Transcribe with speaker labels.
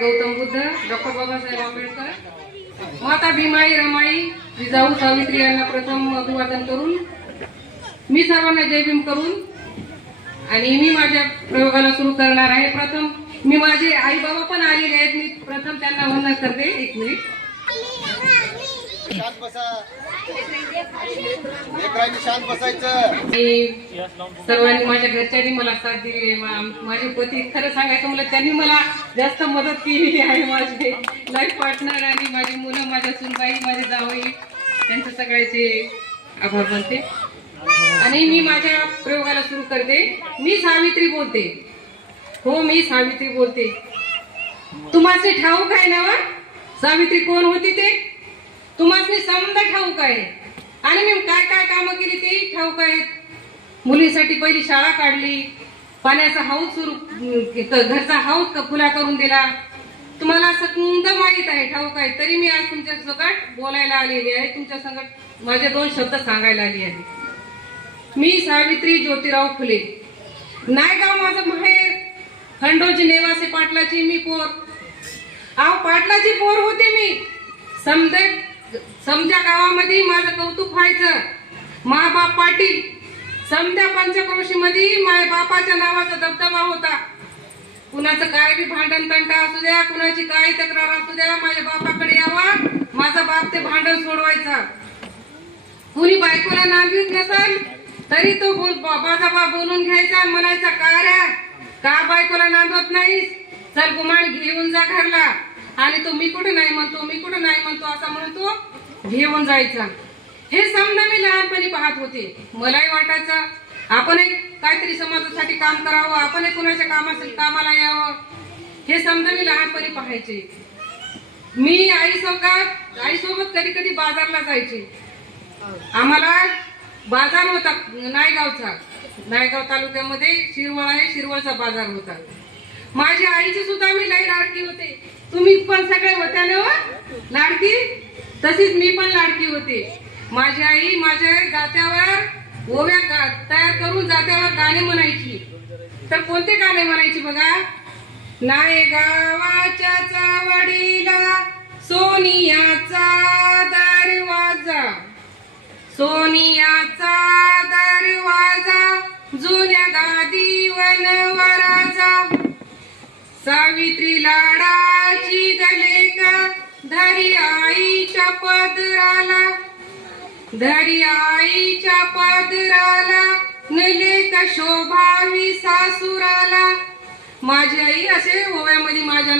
Speaker 1: Gautam Buddha doctor Babasaheb Ambedkar Mata Bhimai Ramai Jijau Savitri यांना प्रथम अभिवादन करून मी सर्वांना जय भीम करून आणि मी माझ्या प्रयोगाला सुरू करणार आहे. प्रथम मी माझे आई बाबा पण आलेले आहेत. मी प्रथम त्यांना वंदन करते. एक मिनिट.
Speaker 2: शांत बसा शांत बसायचं
Speaker 1: सर्वांनी माझ्या घरच्यांनी मला साथ दिली माझे पती खरं सांगायचं मला त्यांनी मला जास्त मदत केली आहे माझे लाईफ पार्टनर आणि माझी मुलं माझ्या सुनबाई माझे जावई त्यांचे सगळ्याचे आभार मानते. आणि मी माझ्या प्रयोगाला सुरू करते. मी सावित्री बोलते. हो मी सावित्री बोलते. तुम्हाला ठाऊक आहे ना वा? सावित्री कोण होती ते? तुम्हाला समजा ठाऊक आहे आणि मी काय काय कामं केली तेही ठाऊक आहेत. मुलीसाठी पहिली शाळा काढली. पाण्याचा हाऊस सुरू घरचा हाऊस क- खुला करून दिला. तुम्हाला समजा माहीत आहे ठाऊक आहे. तरी मी आज तुमच्या सकट बोलायला आलेली आहे. तुमच्या संगत माझे दोन शब्द सांगायला आली आहे. मी सावित्री ज्योतिराव फुले. नायगाव माझं माहेर. खंडोजी नेवासे पाटलाची मी पोर. आव पाटलाची पोर होते मी. समजा समजा गावामध्ये माझं कौतुक व्हायचं. मा बाप पाटील समजा पंचक्रोशी मध्ये माझ्या बापाच्या नावाचा दबदबा होता. कुणाचं काय बी भांडण तंटा असू द्या कुणाची काय तक्रार असू द्या माझ्या बापाकडे यावा माझा बाप ते भांडण सोडवायचा. कुणी बायकोला नांदवीत नसेल तरी तो बोल माझा बाप बोलून घ्यायचा म्हणायचा का रे? का बायकोला नांदवत नाही चल गुमान घेऊन जा घरला. आणि तो मी कुठे नाही म्हणतो मी कुठे नाही म्हणतो असा म्हणून तो घेऊन जायचा. हे समजा मी लहानपणी पाहत होते. मलाही वाटायचं आपणही काहीतरी समाजासाठी काम करावं आपणही कुणाच्या कामासाठी कामाला यावं. हे समजा मी लहानपणी पाहायचे. मी आईसोबत आईसोबत कधी कधी बाजारला जायचे. आम्हाला बाजार होता नायगावचा. नायगाव तालुक्यामध्ये शिरवळ आहे शिरवळचा बाजार होता. माझ्या आईची सुद्धा मी लई लाडकी तुम्ही पण सगळे होत्या ना हो? लाडकी? तशीच मी पण लाडकी होते. माझी आई माझ्या जात्यावर ओव्या गा- तयार करून जात्यावर गाणे म्हणायची. तर कोणते गाणे म्हणायची बघा? नाय गावाच्या चावडीला सोनियाचा दरवाजा. सोनियाचा दरवाजा जुन्या गादी वनवरा सावित्री लाडाची दलेका धरी आईच्या पदराला. धरी आईच्या पदराला नलेक शोभावी सासुराला? माझी आई असे ओव्यामध्ये माझ्या